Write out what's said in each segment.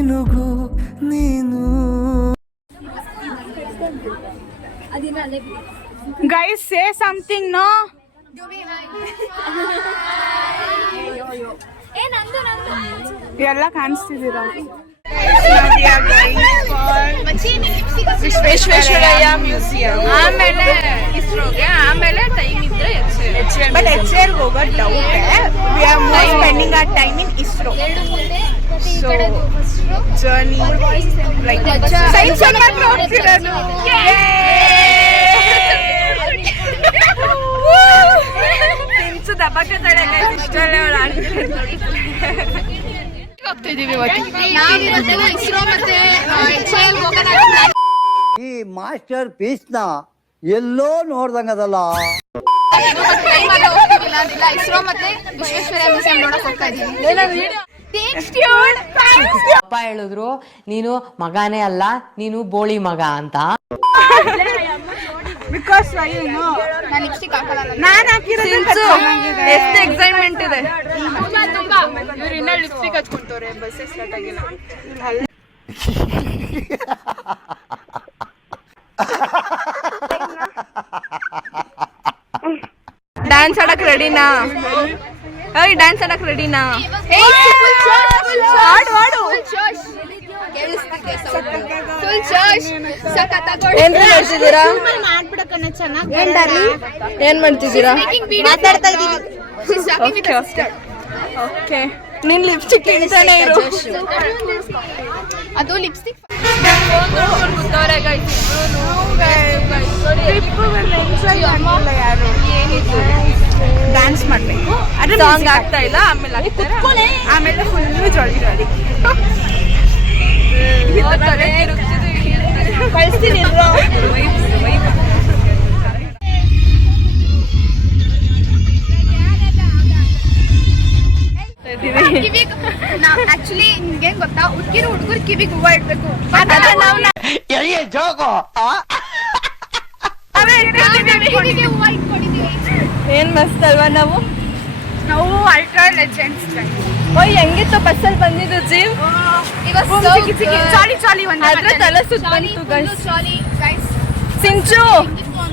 ಮಿನುಗು ನೀನು. Guys, say something, no? ಎಲ್ಲ ಕಾಣಿಸ್ತಿದ್ದೀರಾ? Visvesvaraya museum, ಆಮೇಲೆ ಇಸ್ರೋಗೆ, ಆಮೇಲೆ ಟೈಮ್ ಇದ್ರೆ ಬಟ್ HL ಹೋಗೋ doubt. We are more spending our time in ISRO. So journey like science ಮಾತ್ರ ಹೋಗ್ತಿರೋದು. ಸಿಂಚು ದಬ್ಬಾಕತ್ತಾಳೆ ಇಷ್ಟರಲ್ಲೇ ಅವಳು ಆಡ್ತಿರೋದು. ಈ ಮಾಸ್ಟರ್ ಪೀಸ್ ನ ಎಲ್ಲೋ ನೋಡ್ದಂಗದಲ್ಲ. ಇಸ್ರೋ ಮತ್ತೆ ವಿಶ್ವೇಶ್ವರಯ್ಯ ಮ್ಯೂಸಿಯಂ ನೋಡಕ್ ಹೋಗ್ತಾ ಇದೀನಿ. ಅಪ್ಪ ಹೇಳಿದ್ರು ನೀನು ಮಗನೇ ಅಲ್ಲ, ನೀನು ಬೋಳಿ ಮಗ ಅಂತ. ಬಿಕಾಸ್ ನಾನು ಲಿಪ್ಸ್ಟಿಕ್ ಹಾಕಲ್ಲ. ನಾನು ಹಾಕಿರೋದು ಎಷ್ಟು ಎಕ್ಸೈಟ್ಮೆಂಟ್ ಇದೆ. ಇವ್ರು ಇನ್ನ ಲಿಪ್ಸ್ಟಿಕ್ ಹಚ್ಕೊಂತವ್ರೆ, ಬಸ್ ಸ್ಟಾರ್ಟ್ ಆಗಿಲ್ಲ. ಡ್ಯಾನ್ಸ್ ಆಡಕ್ ರೆಡಿನಾ? ಡ್ಯಾನ್ಸ್ ಆಡಕ್ ರೆಡಿನಾ? ಏನ್ ಮಾಡ್ತಿದ್ದೀರಾ? ಓಕೆ, ನಿನ್ ಲಿಪ್ಸ್ಟಿಕ್ ಇಡ್ತಾನೆ ಇರು. ಅದು ಲಿಪ್ಸ್ಟಿಕ್ ಡ್ಯಾನ್ಸ್ ಮಾಡ್ಬೇಕು. ಸಾಂಗ್ ಆಗ್ತಾ ಇಲ್ಲ, ಆಮೇಲೆ ಆಮೇಲೆ ಫುಲ್ಲು ಜೊಳಿ ಜೊಳಿ ಕಳಿಸ್ತೀನಿ. ಆಕ್ಚುಲಿ ನಿಮ್ಗೆ ಗೊತ್ತಾ, ಹುಡುಗರು ಕಿವಿಗೆ ಹೂವ ಇಡ್ಬೇಕು. ಏನ್ ಮಸ್ತ್ ಅಲ್ವಾ? ನಾವು ಅಲ್ಟ್ರಾ ಲೆಜೆಂಡ್ಸ್. ಓಯ್, ಹೆಂಗಿತ್ತು ಬಸ್ಸಲ್ಲಿ ಬಂದಿದ್ದು ಜೀವ್? ಆದ್ರೆ ತಲೆ ಸುತ್ತ ಬಂತು ಗೈಸ್. ಸಿಂಚು,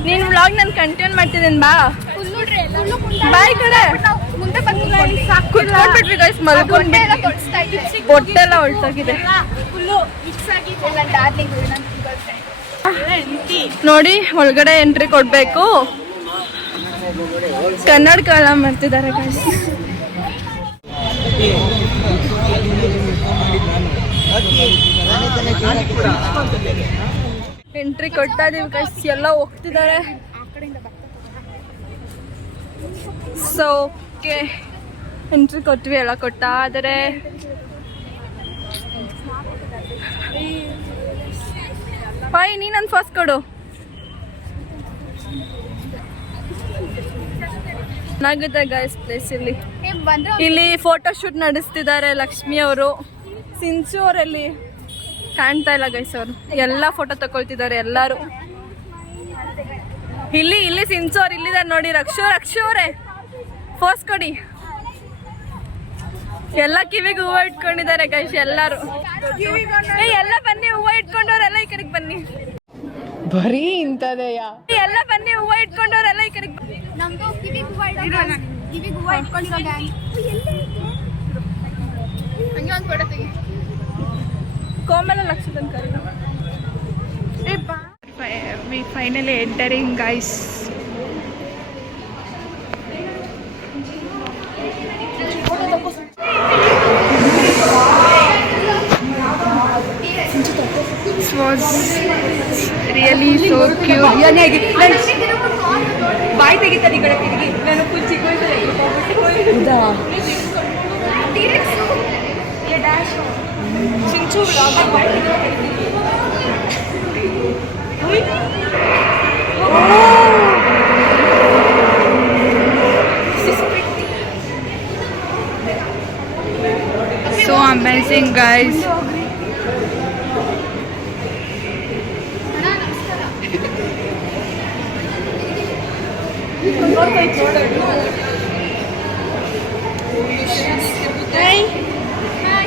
ನೀನ್ ವ್ಲಾಗ್ ನಾನು ಕಂಟಿನ್ಯೂ ಮಾಡ್ತಿದ್ದೀನಿ. ಬಾ ಬಾಯ್ ಕಡೆ ಮುಂದೆ ಬಂದ್ಬಿಟ್ವಿ ಗೈಸ್. ಮಲ್ಕೊಂಡ್ಬಿಟ್ವಿ, ಹೊಟ್ಟೆಲ್ಲ ಹೊಲ್ಟೋಗಿದೆ ನೋಡಿ. ಒಳಗಡೆ ಎಂಟ್ರಿ ಕೊಡ್ಬೇಕು. ಕನ್ನಡ ಕಾಲ ಮಾಡ್ತಿದ್ದಾರೆ ಗೈಸ್. ಎಂಟ್ರಿ ಕೊಡ್ತಾ ಇದೀವಿ ಗೈಸ್. ಎಲ್ಲ ಹೋಗ್ತಿದ್ದಾರೆ. ಸೊ ಓಕೆ, ಎಂಟ್ರಿ ಕೊಟ್ವಿ, ಎಲ್ಲ ಕೊಡ್ತಾ ಇದ್ದಾರೆ. ಬಾಯ್, ನೀ ನನ್ ಫಸ್ಟ್ ಕೊಡು. ಚೆನ್ನಾಗಿದೆ ಗೈಸ್ ಪ್ಲೇಸ್. ಇಲ್ಲಿ ಫೋಟೋ ಶೂಟ್ ನಡೆಸ್ತಿದ್ದಾರೆ ಲಕ್ಷ್ಮಿ ಅವರು. ಸಿಂಚು ಅವರಲ್ಲಿ ಕಾಣ್ತಾ ಇಲ್ಲ ಗೈಸ್. ಅವರು ಎಲ್ಲ ಫೋಟೋ ತಗೊಳ್ತಿದ್ದಾರೆ ಎಲ್ಲಾರು. ಇಲ್ಲಿ ಸಿಂಚು ಅವ್ರು ಇಲ್ಲಿದ್ದಾರೆ ನೋಡಿ. ರಕ್ಷು ಅವರೇ ಫೋಸ್ ಕೊಡಿ. ಎಲ್ಲ ಕಿವಿಗೆ ಹೂವು ಇಟ್ಕೊಂಡಿದ್ದಾರೆ ಗೈಸ್ ಎಲ್ಲಾರು. ಎಲ್ಲ ಬನ್ನಿ, ಹೂವು ಇಟ್ಕೊಂಡವ್ರೆಲ್ಲ ಈ ಕಡೆಗೆ ಬನ್ನಿ. ಬರೀ ಇಂಥದೆಯಾ? ಎಲ್ಲ ಬನ್ನಿ, ಹೂವು ಇಟ್ಕೊಂಡವ್ರೆಲ್ಲ ಈ ಕಡೆಗೆ ಬನ್ನಿ. ನಮ್ದು ಕಿವಿಗೆ ಹೂವ ಇಟ್ಕೊಂಡಿರೋ ಗ್ಯಾಂಗ್. ಹಂಗೆ ಒಂದು ಫೋಟೋ ತೆಗಿ. ಕೋಮಲ ಲಕ್ಷದಂಕ. We finally entering guys. This was really so cute. ಬಾಯ್ ತೆಗಿತಾರೆ ಈ ಕಡೆ ತಿರುಗಿ. ನಾನು ಫುಲ್ ಚಿಕ್ಕ ಸಿಂಚು so amazing guys. Hi. Hi.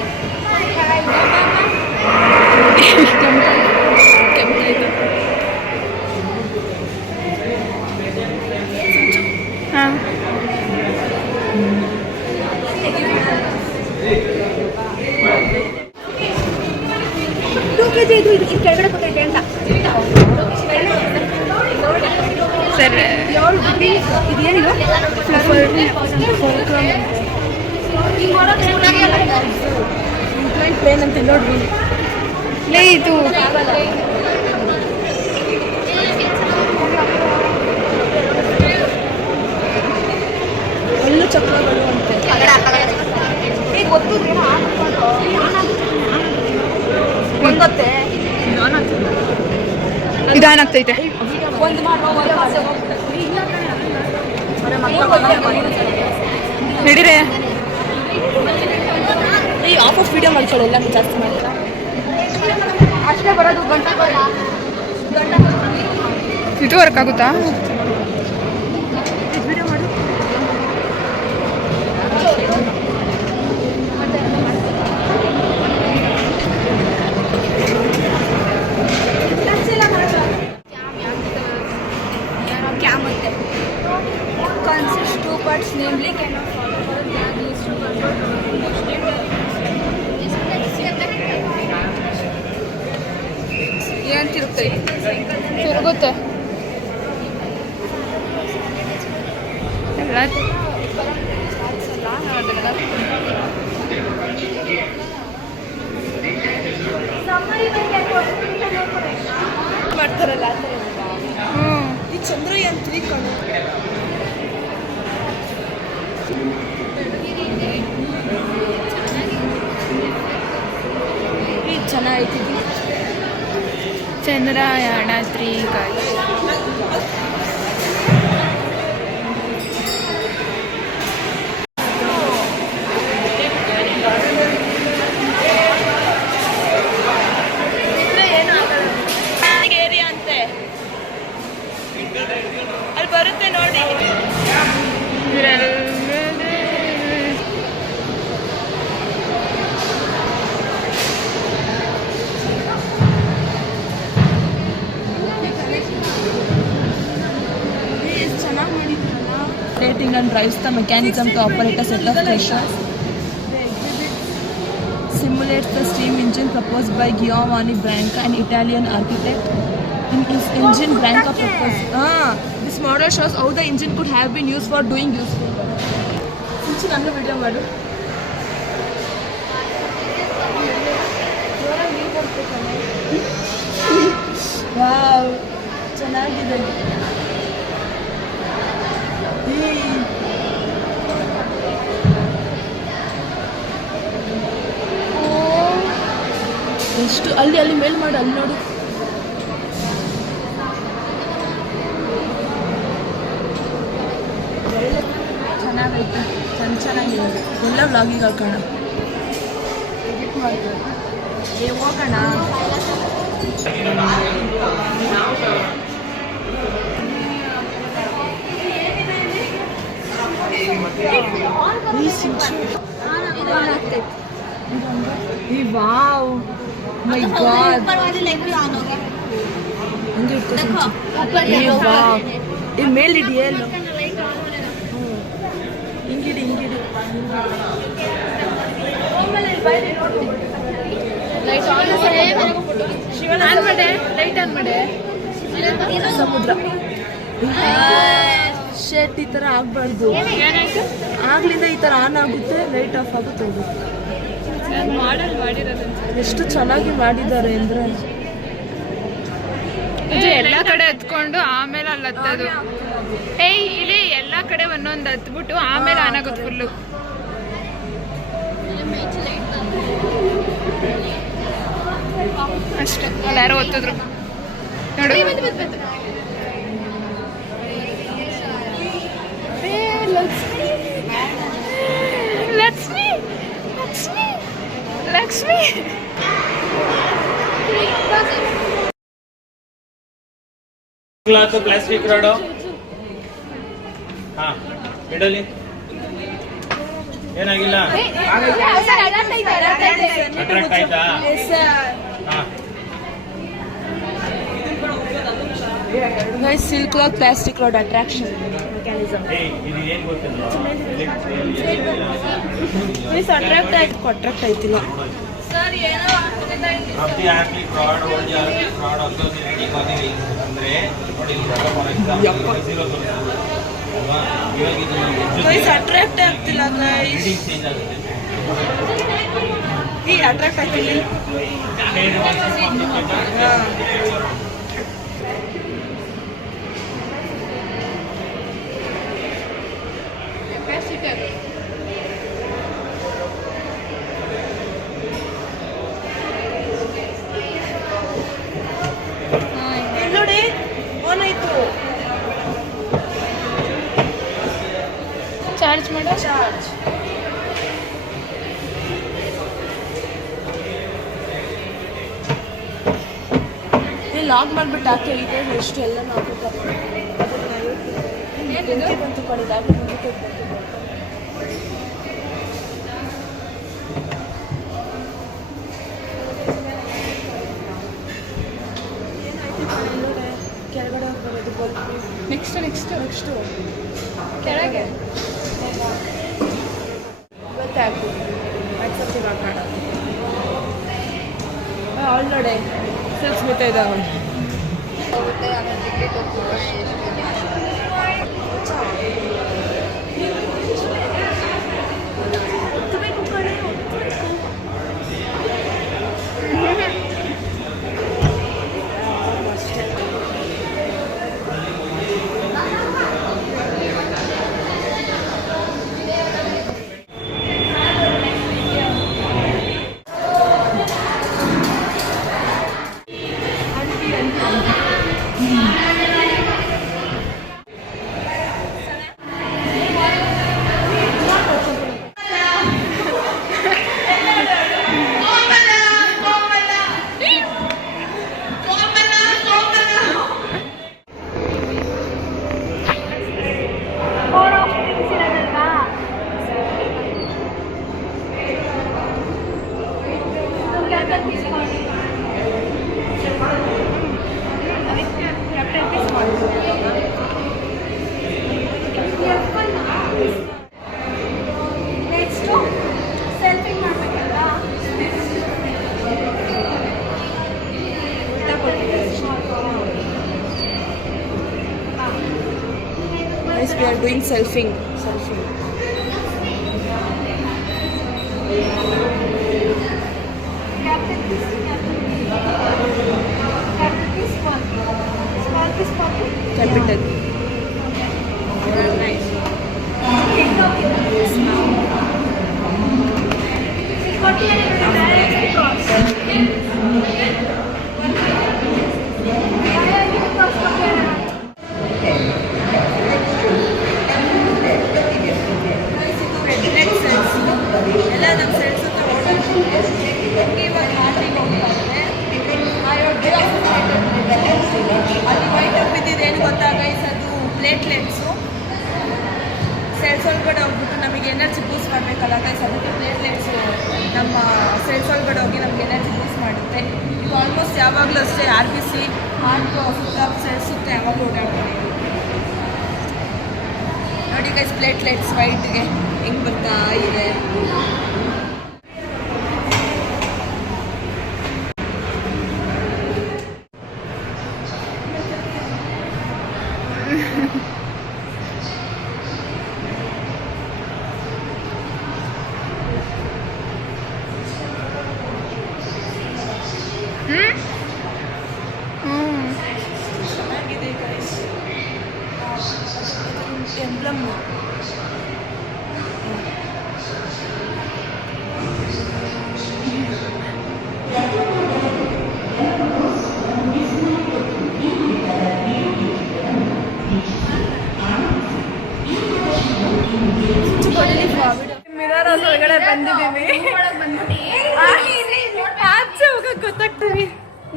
ಇದು ಕೆಳಗಡೆ ಕೂತೈತೆ ಅಂತ ಸರ್. ಇದೇನಿದು ಪ್ಲೇನ್ ಅಂತ ನೋಡ್ರಿ. ಲೇ ಇದು ಒಳ್ಳೆ ಚಕ್ರಗಳು ಅಂತೆ. ಗೊತ್ತೇ ಇದಾನಾಗ್ತೈತೆ. ನಡೀರೆ ಈ ಆಫ್ ಆಫ್ ವಿಡಿಯೋ ಮಾಡ್ಕೊಳ್ಳಿ. ಎಲ್ಲ ಜಾಸ್ತಿ ಮಾಡ್ತಾರೆ ಅಷ್ಟೇ ಬರೋದು. ಇದು ವರ್ಕ್ ಆಗುತ್ತಾ? ವಿಡಿಯೋ ಮಾಡು. Consists two parts, namely cannot follow for these two ಏನ್ ತಿರುಗುತ್ತೆ ಎಲ್ಲ ಮಾಡ್ತಾರಲ್ಲ ಆ ಥರ. ಈ ಚಂದ್ರಯಾನ್ 3 ಕಣೋ. ಚೆನ್ನಾಗೈತಿ ಚಂದ್ರಯಾನ 3 ಗಾಯ್ಸ್. ಏರಿಯಾ ಅಂತೆ ಅಲ್ಲಿ ಬರುತ್ತೆ ನೋಡಿ. Rotating and drives the mechanism to operate a set of pressures. Simulates the steam engine proposed by Giovanni Branca, an Italian architect. In his engine, Branca proposed. This model shows how the engine could have been used for doing useful work. Nannu video madu. Wow, ಚೆನ್ನಾಗಿದೆ. ಎಷ್ಟು ಅಲ್ಲಿ ಅಲ್ಲಿ ಮೇಲ್ ಮಾಡು, ಅಲ್ಲಿ ನೋಡು. ಚೆನ್ನಾಗೈತೆ, ಚೆನ್ನಾಗಿದೆ. ಎಲ್ಲ ವ್ಲಾಗಿಗೆ ಹಾಕೋಣ, ಎಡಿಟ್ ಮಾಡ್ತಾರೆ. ಹೋಗೋಣ. ವಾವ್ ಮೈ ಗಾಡ್, ಹಂಗೆ ಇಟ್ಟು ಮೇಲಿದೆಯೇ ಎಲ್ಲೋ. ಹಿಂಗಿಡಿ ಹಿಂಗಿಡಿ. ಲೈಟ್ ಆನ್ ಮಾಡೆ, ಲೈಟ್ ಆನ್ ಮಾಡೆ. ಸಮುದ್ರ ಶೆಟ್ ಈ ಥರ ಆಗಬಾರ್ದು. ಆಗ್ಲಿಂದ ಈ ಥರ ಆನ್ ಆಗುತ್ತೆ, ಲೈಟ್ ಆಫ್ ಆಗುತ್ತೆ, ಹೋಗುತ್ತೆ. ಎಷ್ಟು ಚೆನ್ನಾಗಿ ಮಾಡಿದ್ದಾರೆ ಅಂದರೆ ಎಲ್ಲ ಕಡೆ ಹತ್ಕೊಂಡು ಆಮೇಲೆ ಅಲ್ಲಿ ಹತ್ತೋದು. ಇಲ್ಲಿ ಎಲ್ಲ ಕಡೆ ಒಂದೊಂದು ಹತ್ಬಿಟ್ಟು ಆಮೇಲೆ ಆನ್ ಆಗೋದು ಫುಲ್ಲು. ಅಷ್ಟೇ, ಅಲ್ಲಿ ಯಾರೋ ಒತ್ತಿದ್ರು ನೋಡು. ಲಕ್ಷ್ಮಿ ಲಕ್ಷ್ಮಿ ಲಕ್ಷ್ಮಿ. ಪ್ಲಾಸ್ಟಿಕ್ ರಾಡು ಇಡಲಿ, ಏನಾಗಿಲ್ಲ. ಅಟ್ರಾಕ್ಟ್ ಆಯ್ತಾ? Silk lock plastic road attraction mechanism. ಇದು ಏನು ಗೊತ್ತಿಲ್ಲ, ಅಟ್ರಾಕ್ಟ್ ಆಯ್ತು, ಅಟ್ರಾಕ್ಟ್ ಆಯ್ತಿಲ್ಲ. ಅಬ್ದಿ ಹಾಕ್ಲಿ ಫ್ರಾಡ್ ಹೋಗಿ ಹಾಕ್ಲಿ ಫ್ರಾಡ್ ಅಬ್ಸರ್ವ್ ಅಂದ್ರೆ ನೋಡಿ ಫಾರ್ ಎಕ್ಸಾಂಪಲ್ 0 ಅಲ್ವಾ ಇವಾಗ ಇದು ಅಟ್ರಾಕ್ಟ್ ಆಗ್ತಿಲ್ಲ ರೀಡಿಂಗ್ ಚೇಂಜ್ ಆಗುತ್ತೆ ಈ ಅಟ್ರಾಕ್ಟ್ ಆಗ್ತಿಲ್ಲ ನೋಡಿ ಆನ್ ಆಯ್ತು ಚಾರ್ಜ್ ಮಾಡೋ ಚಾರ್ಜ್ ಲಾಗ್ ಮಾಡ್ಬಿಟ್ಟು ಹಾಕಿ ಇದೆ ಎಷ್ಟು ಎಲ್ಲ ನಾವು ಬಂತು ಕಡಿದಾಗ ಕೆಳಗಡೆ ಹೋಗ್ಬರೋದು ಬಲ್ಬು ನೆಕ್ಸ್ಟ್ ಕೆಳಗೆ ಗೊತ್ತಾಗ್ತು ವಾಟ್ಸಪ್ ಇವಾಗ ಮಾಡೋದು ಆಲ್ರೆಡಿ ಸೆಲ್ಸ್ ಬಿಡ್ತಾ ಇದ್ದಾವೆ Guys, we are doing selfing. Capital. Very nice. ಎಲ್ಲ ನಮ್ಮ ಫ್ರೆಂಡ್ಸ್ ಇವಾಗ ಹಾಟಿಗೆ ಹೋಗ್ತಾರೆ ಅಲ್ಲಿ ವೈಟ್ ಅಪ್ ಇದ್ದಿದ್ದು ಏನು ಗೊತ್ತಾ ಗೈಸ್, ಅದು ಪ್ಲೇಟ್ಲೆಟ್ಸು. ಸೆಲ್ಸ್ ಒಳಗಡೆ ಹೋಗ್ಬಿಟ್ಟು ನಮಗೆ ಎನರ್ಜಿ ಬೂಸ್ಟ್ ಮಾಡಬೇಕಲ್ಲ ಗೈಸ್, ಅದಕ್ಕೆ ಪ್ಲೇಟ್ಲೆಟ್ಸು ನಮ್ಮ ಸೆಲ್ಸ್ ಒಳಗಡೆ ಹೋಗಿ ನಮಗೆ ಎನರ್ಜಿ ಬೂಸ್ಟ್ ಮಾಡುತ್ತೆ. ಈಗ ಆಲ್ಮೋಸ್ಟ್ ಯಾವಾಗಲೂ ಅಷ್ಟೇ RBC ಹಾರ್ಟ್ ಸುತ್ತ ಸೆಲ್ಸ್ ಸುತ್ತ ಯಾವಾಗಲೂ ಓಡಾಡ್ತಾರೆ. ನೋಡಿ ಗೈಸ್, ಪ್ಲೇಟ್ಲೆಟ್ಸ್ ವೈಟ್ಗೆ ಹೆಂಗೆ ಬರ್ತಾ ಇದೆ. ಚೆನ್ನಾಗಿದೆ ಗೈಸ್, ಎಂಬ್ಲಮ್. ಮಿರರ್ ಒಳಗಡೆ ಬಂದಿದ್ದೀವಿ, ಆಚೆ ಹೋಗಕ್ಕೆ ಗೊತ್ತಾಗ್ತೀವಿ.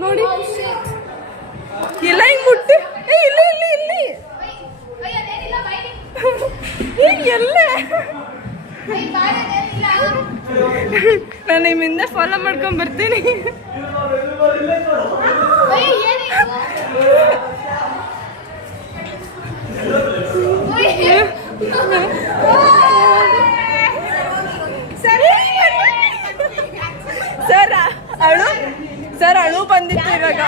ನೋಡಿ ಎಲ್ಲ ಹಿಂಗ್ ಮುಟ್ಟಿ ಇಲ್ಲಿ ಎಲ್ಲೇ ನಾನು ನಿಮ್ಮಿಂದ ಫಾಲೋ ಮಾಡ್ಕೊಂಡ್ ಬರ್ತೀನಿ. ಸರ್ ಬಂದಿತ್ತು ಇವಾಗ.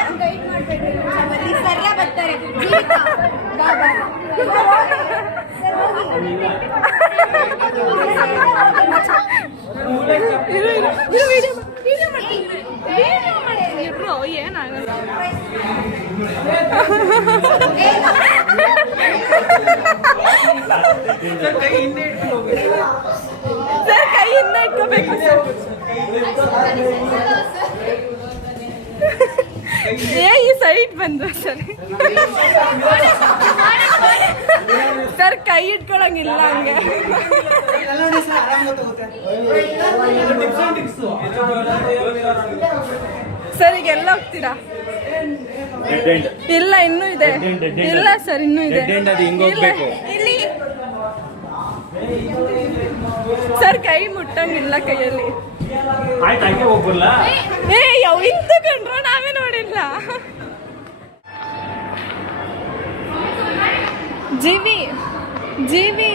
ಏನಾಗಲ್ಲ. ಸರ್ ಕೈಯಿಂದ ಇಟ್ಕೋಬೇಕು ಸರ್. ಈ ಸೈಡ್ ಬಂದ್ರು ಸರ್. ಸರ್ ಕೈ ಇಟ್ಕೊಳಂಗಿಲ್ಲ ಹಂಗೆ. ಸರ್ ಈಗ ಎಲ್ಲ ಹೋಗ್ತೀರಾ? ಇಲ್ಲ ಇನ್ನೂ ಇದೆ. ಇಲ್ಲ ಸರ್ ಇನ್ನೂ ಇದೆ. ಇಲ್ಲಿ ಸರ್ ಕೈ ಮುಟ್ಟಂಗಿಲ್ಲ ಕೈಯಲ್ಲಿ. ಏ ಯಾವ ಇಂತು ಕಂಡ್ರು ನಾವೇ ನೋಡಿಲ್ಲ. ಜೀವಿ